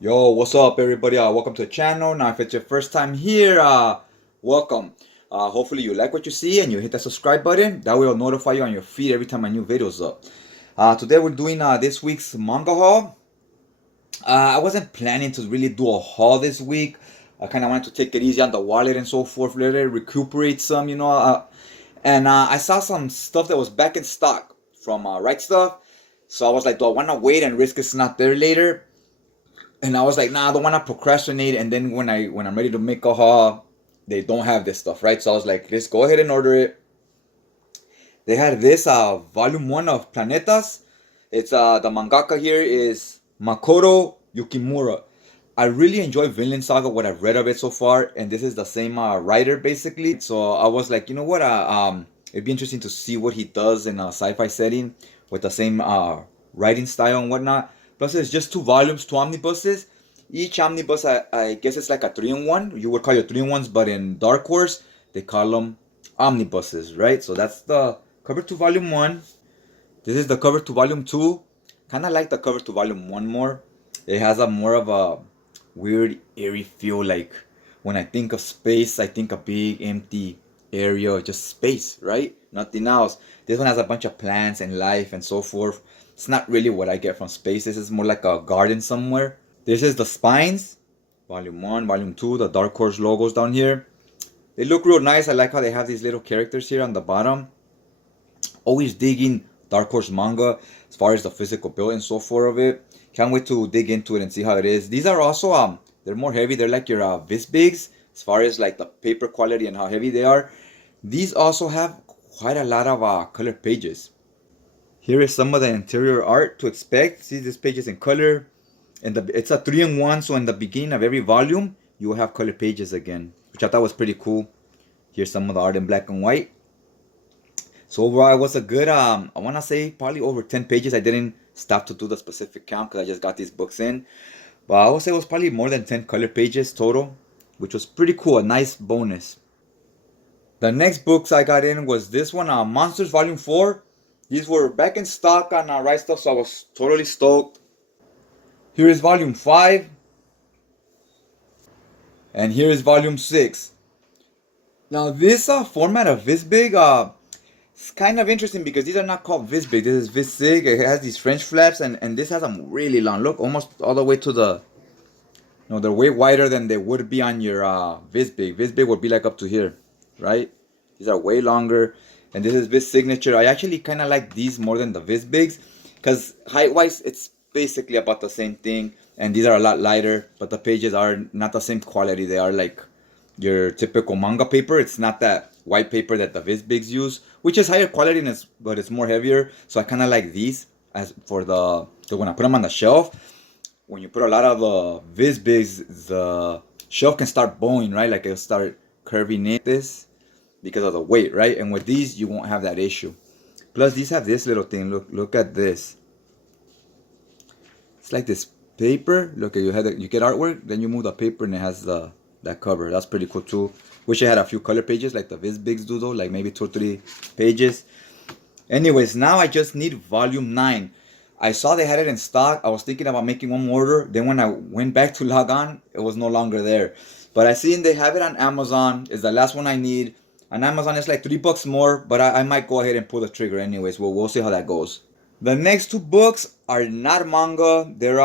Yo, what's up, everybody? Welcome to the channel. Now, if it's your first time here, welcome. Hopefully, you like what you see and you hit the subscribe button. That way, it'll notify you on your feed every time a new video's up. Today, we're doing this week's manga haul. I wasn't planning to really do a haul this week. I kind of wanted to take it easy on the wallet and so forth, let it recuperate some, and I saw some stuff that was back in stock from Right Stuff. So I was like, do I want to wait and risk it's not there later? And I was like, nah, I don't want to procrastinate. And then when I'm ready to make a haul, they don't have this stuff, right? So I was like, let's go ahead and order it. They had this volume one of Planetas. It's the mangaka here is Makoto Yukimura. I really enjoy Vinland Saga, what I've read of it so far, and this is the same writer basically. So I was like, you know what? It'd be interesting to see what he does in a sci-fi setting with the same writing style and whatnot. Plus, it's just two volumes, two omnibuses. Each omnibus, I guess it's like a 3-in-1. You would call it 3-in-1s, but in Dark Horse, they call them omnibuses, right? So that's the cover to volume 1. This is the cover to volume 2. Kind of like the cover to volume 1 more. It has a more of a weird, eerie feel. Like when I think of space, I think a big, empty area, just space, right? Nothing else. This one has a bunch of plants and life and so forth. It's not really what I get from space. This is more like a garden somewhere. This is the spines. Volume 1, Volume 2, the Dark Horse logos down here. They look real nice. I like how they have these little characters here on the bottom. Always digging Dark Horse manga as far as the physical build and so forth of it. Can't wait to dig into it and see how it is. These are also they're more heavy. They're like your Visbigs as far as like the paper quality and how heavy they are. These also have quite a lot of color pages. Here is some of the interior art to expect. See, this page is in color. And it's a 3-in-1, so in the beginning of every volume, you will have color pages again, which I thought was pretty cool. Here's some of the art in black and white. So overall, it was a good, I want to say probably over 10 pages. I didn't stop to do the specific count because I just got these books in. But I would say it was probably more than 10 color pages total, which was pretty cool, a nice bonus. The next books I got in was this one, Monsters Volume 4. These were back in stock on Right Stuff, so I was totally stoked. Here is Volume 5. And here is Volume 6. Now this format of Visbig, it's kind of interesting because these are not called Visbig. This is Visig. It has these French flaps, and this has them really long. Look, almost all the way to the... No, they're way wider than they would be on your Visbig. Visbig would be like up to here, right? These are way longer. And this is Vis Signature. I actually kind of like these more than the Visbigs because height-wise, it's basically about the same thing. And these are a lot lighter, but the pages are not the same quality. They are like your typical manga paper. It's not that white paper that the Visbigs use, which is higher quality, but it's more heavier. So I kind of like these as for so when I put them on the shelf. When you put a lot of Visbigs, the shelf can start bowing, right? Like it'll start curving in this because of the weight, right? And with these, you won't have that issue. Plus, these have this little thing. Look at this. It's like this paper. Look at you get artwork, then you move the paper and it has that cover. That's pretty cool too. Wish I had a few color pages like the Visbigs do though, like maybe 2 or 3 pages. Anyways, now I just need volume 9. I saw they had it in stock. I was thinking about making one more order. Then when I went back to log on, it was no longer there. But I seen they have it on Amazon. It's the last one I need. On Amazon, it's like $3 more, but I might go ahead and pull the trigger anyways. We'll see how that goes. The next 2 books are not manga. They're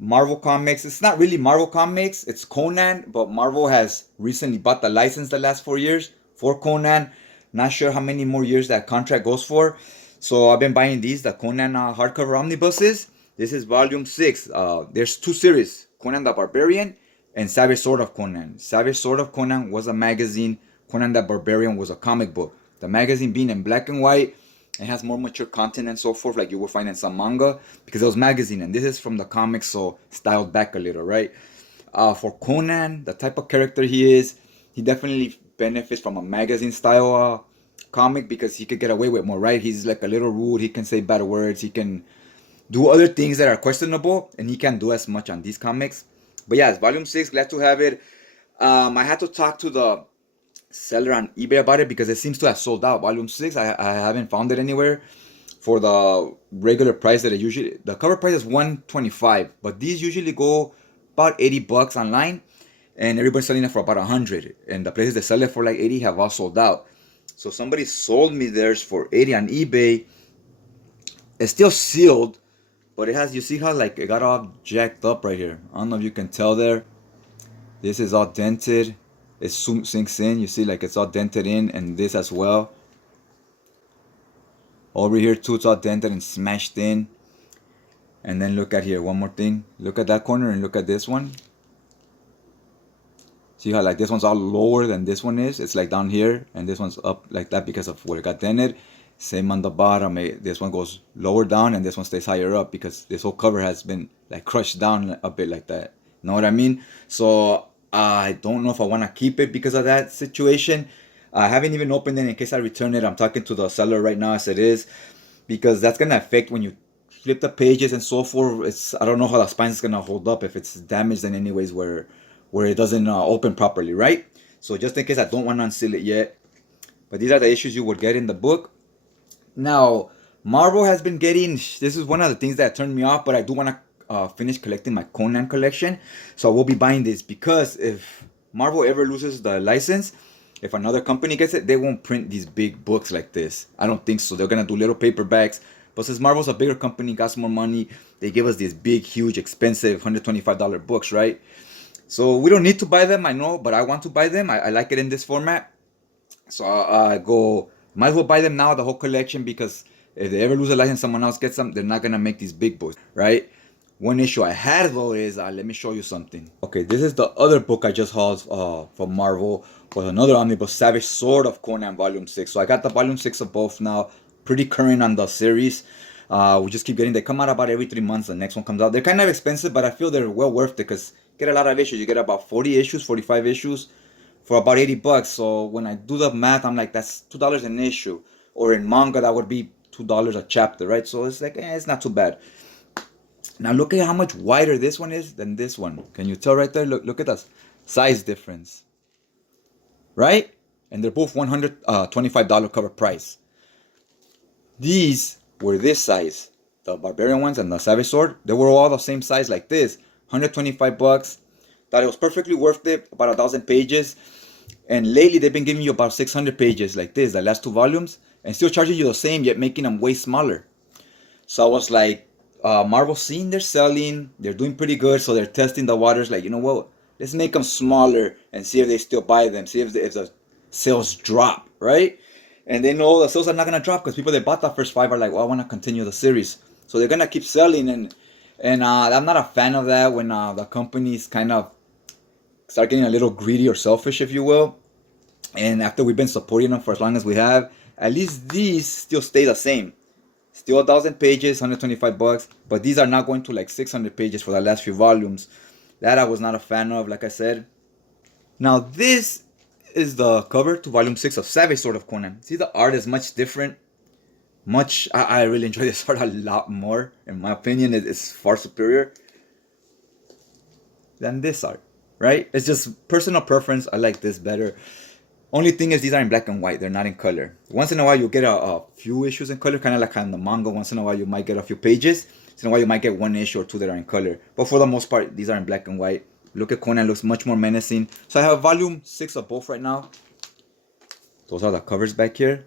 Marvel comics. It's not really Marvel comics. It's Conan, but Marvel has recently bought the license the last 4 years for Conan. Not sure how many more years that contract goes for. So I've been buying these, the Conan hardcover omnibuses. This is volume 6. There's 2 series, Conan the Barbarian and Savage Sword of Conan. Savage Sword of Conan was a magazine. Conan the Barbarian was a comic book. The magazine being in black and white, it has more mature content and so forth, like you will find in some manga, because it was magazine, and this is from the comics, so styled back a little, right? For Conan, the type of character he is, he definitely benefits from a magazine style comic because he could get away with more, right? He's like a little rude. He can say bad words. He can do other things that are questionable, and he can't do as much on these comics. But yeah, it's volume 6. Glad to have it. I had to talk to the seller on eBay about it because it seems to have sold out. Volume 6, I haven't found it anywhere for the regular price that it usually... The cover price is $125, but these usually go about 80 bucks online, and everybody's selling it for about 100. And the places that sell it for like 80 have all sold out. So somebody sold me theirs for 80 on eBay. It's still sealed, but it has, you see how like it got all jacked up right here. I don't know if you can tell there. This is all dented. It sinks in. You see like it's all dented in, and this as well. Over here too, it's all dented and smashed in. And then look at here, one more thing. Look at that corner and look at this one. See how like this one's all lower than this one is? It's like down here, and this one's up like that because of where it got dented. Same on the bottom. This one goes lower down, and this one stays higher up because this whole cover has been like crushed down a bit like that. Know what I mean? So I don't know if I want to keep it because of that situation. I haven't even opened it in case I return it. I'm talking to the seller right now as it is, because that's gonna affect when you flip the pages and so forth. I don't know how the spine is gonna hold up if it's damaged in any ways where it doesn't open properly, right? So just in case, I don't want to unseal it yet. But these are the issues you would get in the book. Now, Marvel has been getting, this is one of the things that turned me off, but I do want to finish collecting my Conan collection. So I will be buying this, because if Marvel ever loses the license, if another company gets it, they won't print these big books like this. I don't think so. They're going to do little paperbacks. But since Marvel's a bigger company, got some more money, they give us these big, huge, expensive $125 books, right? So we don't need to buy them, I know, but I want to buy them. I like it in this format. So I go, might as well buy them now, the whole collection, because if they ever lose a license, someone else gets them, they're not going to make these big books, right? One issue I had though is, let me show you something. Okay, this is the other book I just hauled from Marvel, was another omnibus, Savage Sword of Conan Volume 6. So I got the Volume 6 of both now, pretty current on the series. We just keep getting, they come out about every 3 months, the next one comes out. They're kind of expensive, but I feel they're well worth it, because you get a lot of issues. You get about 40 issues, 45 issues for about 80 bucks. So when I do the math, I'm like, that's $2 an issue. Or in manga, that would be $2 a chapter, right? So it's like, it's not too bad. Now look at how much wider this one is than this one. Can you tell right there? Look at the size difference, right? And they're both $125 cover price. These were this size, the barbarian ones and the savage sword. They were all the same size like this, 125 bucks. Thought it was perfectly worth it, about 1,000 pages. And lately they've been giving you about 600 pages like this, the last 2 volumes, and still charging you the same, yet making them way smaller. So I was like, Marvel seeing they're selling, they're doing pretty good, so they're testing the waters, like, you know what, let's make them smaller and see if they still buy them, see if the sales drop, right? And they know the sales are not going to drop, because people that bought the first 5 are like, well, I want to continue the series. So they're going to keep selling, and I'm not a fan of that when the companies kind of start getting a little greedy or selfish, if you will. And after we've been supporting them for as long as we have, at least these still stay the same. Still 1,000 pages, 125 bucks, but these are not going to like 600 pages for the last few volumes. That I was not a fan of, like I said. Now this is the cover to volume 6 of Savage Sword of Conan. See, the art is much different. I really enjoy this art a lot more. In my opinion, it's far superior than this art, right? It's just personal preference. I like this better. Only thing is, these are in black and white. They're not in color. Once in a while, you'll get a few issues in color, kind of like on the manga. Once in a while, you might get a few pages. Once in a while, you might get 1 issue or 2 that are in color. But for the most part, these are in black and white. Look at Conan, looks much more menacing. So I have volume 6 of both right now. Those are the covers back here.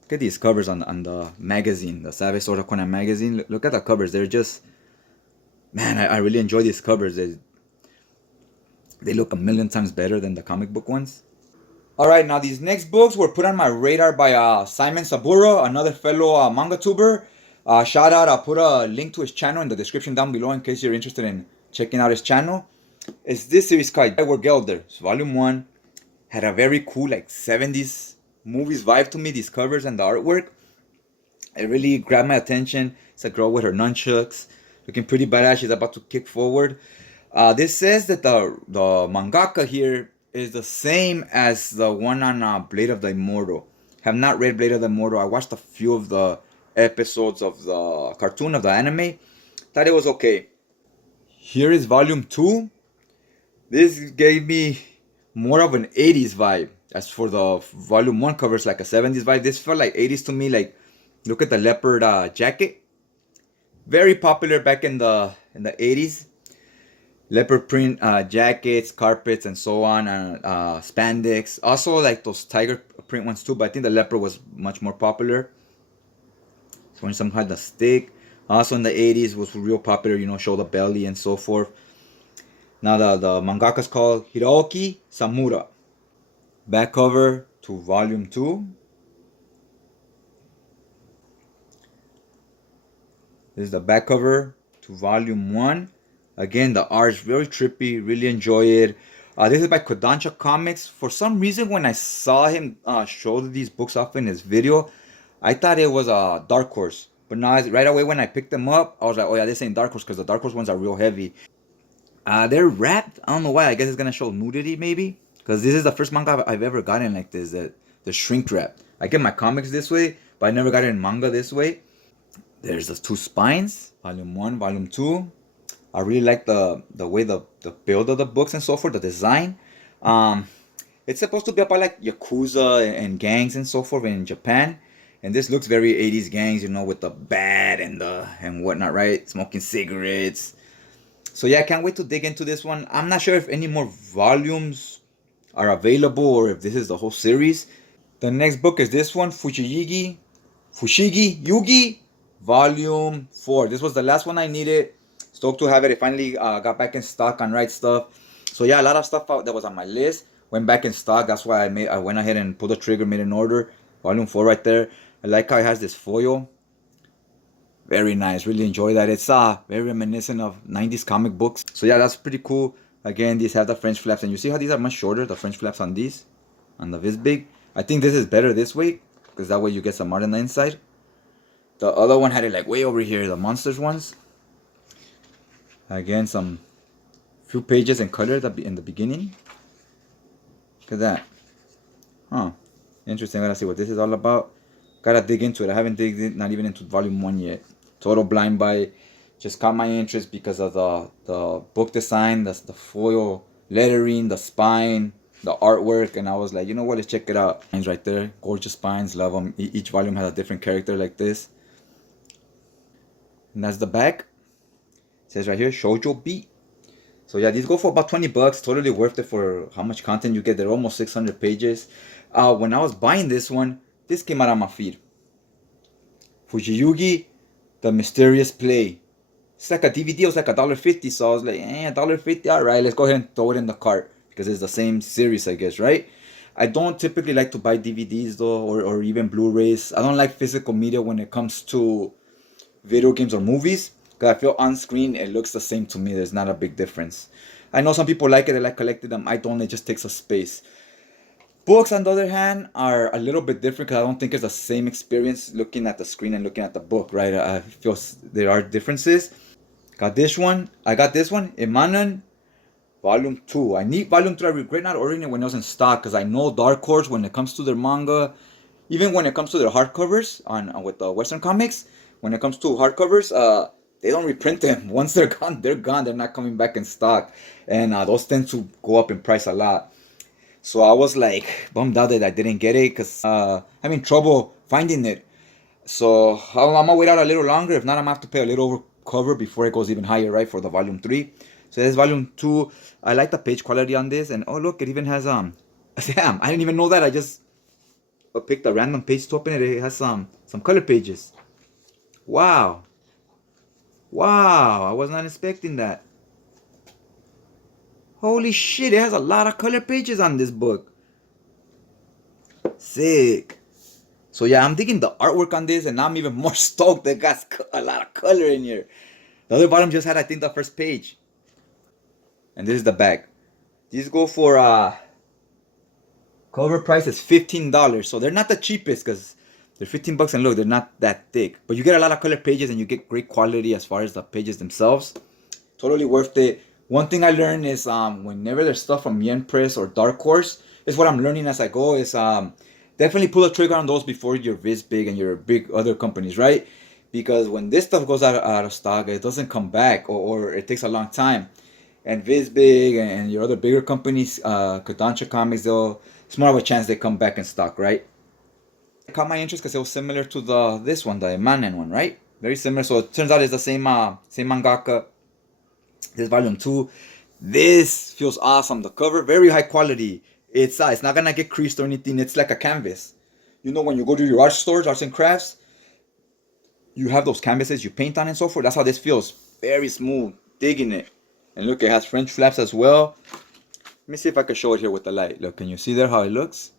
Look at these covers on the magazine, the Savage Sword of Conan magazine. Look at the covers. They're just, man, I really enjoy these covers. They look a million times better than the comic book ones. Alright, now these next books were put on my radar by Simon Saburo, another fellow manga tuber. Shout out, I'll put a link to his channel in the description down below in case you're interested in checking out his channel. It's this series called Wiergerdale. It's volume 1. Had a very cool like 70s movies vibe to me, these covers and the artwork. It really grabbed my attention. It's a girl with her nunchucks, looking pretty badass. She's about to kick forward. This says that the mangaka here is the same as the one on Blade of the Immortal. Have not read Blade of the Immortal. I watched a few of the episodes of the cartoon, of the anime. Thought it was okay. Here is volume 2. This gave me more of an 80s vibe. As for the volume 1 covers like a 70s vibe. This felt like 80s to me. Like, look at the leopard jacket. Very popular back in the 80s. leopard print jackets, carpets, and so on, and spandex. Also, like those tiger print ones too, but I think the leopard was much more popular. So when some had the stick. Also in the 80s was real popular, you know, show the belly and so forth. Now the mangaka is called Hiroki Samura. Back cover to volume 2. This is the back cover to volume 1. Again, the art is very trippy. Really enjoy it. This is by Kodansha Comics. For some reason, when I saw him show these books off in his video, I thought it was a Dark Horse. But now, right away when I picked them up, I was like, oh yeah, this ain't Dark Horse because the Dark Horse ones are real heavy. They're wrapped. I don't know why. I guess it's gonna show nudity maybe. Because this is the first manga I've ever gotten like this. The shrink wrap. I get my comics this way, but I never got it in manga this way. There's the 2 spines, volume 1, volume 2. I really like the way the build of the books and so forth, the design. Um, it's supposed to be about like Yakuza and gangs and so forth in Japan. And this looks very 80s gangs, you know, with the bat and whatnot, right? Smoking cigarettes. So yeah, I can't wait to dig into this one. I'm not sure if any more volumes are available or if this is the whole series. The next book is this one, Fushigi Yugi, Volume 4. This was the last one I needed. Stoked to have it. It finally got back in stock on Right Stuff. So yeah, a lot of stuff that was on my list went back in stock. That's why I went ahead and pulled the trigger, made an order. Volume 4 right there. I like how it has this foil. Very nice. Really enjoy that. It's very reminiscent of 90s comic books. So yeah, that's pretty cool. Again, these have the French flaps. And you see how these are much shorter, the French flaps on these? On the Visbig. I think this is better this way. Because that way you get some art on the inside. The other one had it like way over here. The Monsters ones. Again, some few pages in color in the beginning. Look at that. Huh. Interesting. Gotta see what this is all about. Gotta dig into it. I haven't digged in, not even into volume 1 yet. Total blind buy. Just caught my interest because of the book design, the foil lettering, the spine, the artwork, and I was like, you know what, let's check it out. Spines right there, gorgeous spines, love them. Each volume has a different character like this. And that's the back. It says right here, Shoujo Beat. So yeah, these go for about 20 bucks. Totally worth it for how much content you get. They're almost 600 pages. When I was buying this one, this came out on my feed. Fujiyugi, The Mysterious Play. It's like a DVD. It was like $1.50. So I was like, $1.50. All right, let's go ahead and throw it in the cart because it's the same series, I guess, right? I don't typically like to buy DVDs though, or even Blu-rays. I don't like physical media when it comes to video games or movies. Because I feel on screen it looks the same to me. There's not a big difference. I know some people like it. They like collecting them. I don't. It just takes a space. Books, on the other hand, are a little bit different because I don't think it's the same experience looking at the screen and looking at the book, right? I feel there are differences. Got this one. I got this one. Imanen, Volume 2. I need Volume 3. I regret not ordering it when it was in stock because I know Dark Horse, when it comes to their manga, even when it comes to their hardcovers with the Western comics, when it comes to hardcovers, they don't reprint them. Once they're gone, they're gone. They're not coming back in stock. And those tend to go up in price a lot. So I was like bummed out that I didn't get it because having trouble finding it. So I'm gonna wait out a little longer. If not, I'm gonna have to pay a little over cover before it goes even higher, right? For the volume 3. So this volume 2. I like the page quality on this, and oh look, it even has damn, I didn't even know that. I just picked a random page to open it. It has some color pages. Wow. Wow, I was not expecting that. Holy shit, it has a lot of color pages on this book. Sick. So yeah, I'm digging the artwork on this, and now I'm even more stoked. It got a lot of color in here. The other volume just had, I think, the first page. And this is the back. These go for cover price is $15. So they're not the cheapest because they're 15 bucks, and look, they're not that thick. But you get a lot of color pages and you get great quality as far as the pages themselves. Totally worth it. One thing I learned is whenever there's stuff from Yen Press or Dark Horse, is what I'm learning as I go, is definitely pull the trigger on those before your Visbig and your big other companies, right? Because when this stuff goes out of stock, it doesn't come back, or it takes a long time. And Visbig and your other bigger companies, Kodansha Comics, it's more of a chance they come back in stock, right? It caught my interest because it was similar to this one, the Imanen one, right? Very similar. So it turns out it's the same mangaka. This volume 2. This feels awesome. The cover, very high quality. It's not gonna get creased or anything. It's like a canvas. You know when you go to your art stores, arts and crafts, you have those canvases you paint on and so forth. That's how this feels. Very smooth. Digging it. And look, it has French flaps as well. Let me see if I can show it here with the light. Look, can you see there how it looks?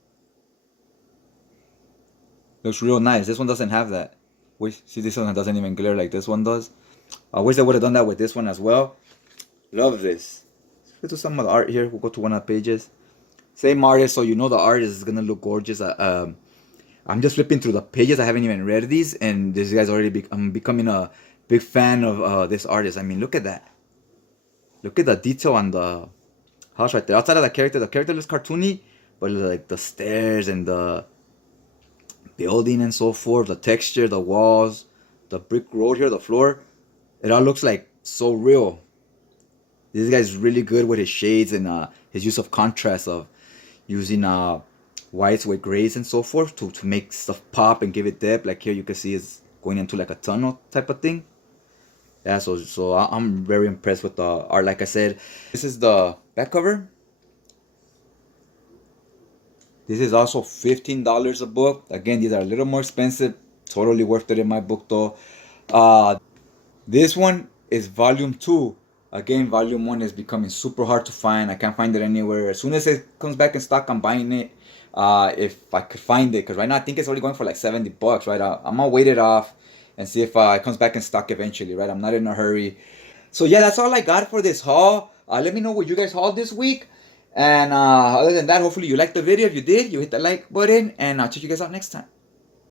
Looks real nice. This one doesn't have that. Wait, see, this one doesn't even glare like this one does. I wish they would have done that with this one as well. Love this. Let's do some of the art here. We'll go to one of the pages. Same artist, so you know the art is gonna look gorgeous. I'm just flipping through the pages. I haven't even read these, and this guy's already. I'm becoming a big fan of this artist. I mean, look at that. Look at the detail on the house right there. Outside of the character looks cartoony, but like the stairs and the building and so forth, the texture, the walls, the brick road here, the floor, it all looks like so real. This guy's really good with his shades and his use of contrast of using whites with grays and so forth to make stuff pop and give it depth. Like here you can see it's going into like a tunnel type of thing. Yeah, so I'm very impressed with the art. Like I said, this is the back cover. This is also $15 a book. Again, these are a little more expensive. Totally worth it in my book though. This one is volume 2. Again, volume 1 is becoming super hard to find. I can't find it anywhere. As soon as it comes back in stock, I'm buying it. If I could find it, because right now I think it's already going for like $70, right? I'm gonna wait it off and see if it comes back in stock eventually, right? I'm not in a hurry. So yeah, that's all I got for this haul. Let me know what you guys hauled this week. And other than that, hopefully you liked the video. If you did, you hit the like button, and I'll check you guys out next time.